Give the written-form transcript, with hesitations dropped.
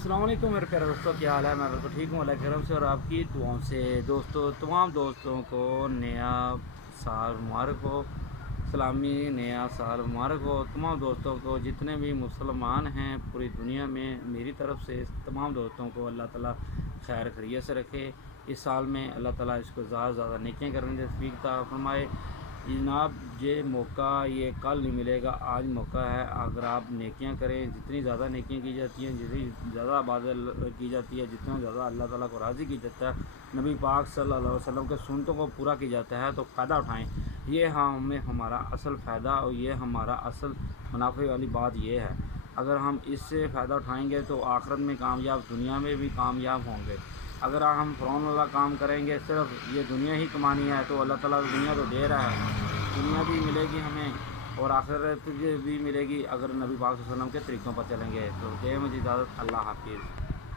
السلام علیکم میرے پیارے دوستوں، کیا حال ہے؟ میں بالکل ٹھیک ہوں اللہ کے کرم سے اور آپ کی دعاؤں سے۔ دوستوں، تمام دوستوں کو نیا سال مبارک ہو، سلامی نیا سال مبارک ہو۔ تمام دوستوں کو، جتنے بھی مسلمان ہیں پوری دنیا میں، میری طرف سے تمام دوستوں کو اللہ تعالیٰ خیر خیریت سے رکھے۔ اس سال میں اللہ تعالیٰ اس کو زیادہ سے زیادہ نیکیاں کرنے کی توفیق عطا فرمائے۔ جناب یہ موقع یہ کل نہیں ملے گا، آج موقع ہے۔ اگر آپ نیکیاں کریں، جتنی زیادہ نیکیاں کی جاتی ہیں، جتنی زیادہ عبادت کی جاتی ہے، جتنا زیادہ اللہ تعالیٰ کو راضی کی جاتا ہے، نبی پاک صلی اللہ علیہ وسلم کے سنتوں کو پورا کیا جاتا ہے، تو فائدہ اٹھائیں۔ یہ ہمیں ہمارا اصل فائدہ اور یہ ہمارا اصل منافع والی بات یہ ہے۔ اگر ہم اس سے فائدہ اٹھائیں گے تو آخرت میں کامیاب، دنیا میں بھی کامیاب ہوں گے۔ اگر ہم فرعون والا کام کریں گے، صرف یہ دنیا ہی کمانی ہے، تو اللہ تعالیٰ دنیا تو دے رہا ہے، دنیا بھی ملے گی ہمیں اور آخرت بھی ملے گی، اگر نبی پاک صلی اللہ علیہ وسلم کے طریقوں پر چلیں گے۔ تو دے مجھے اجازت، اللہ حافظ۔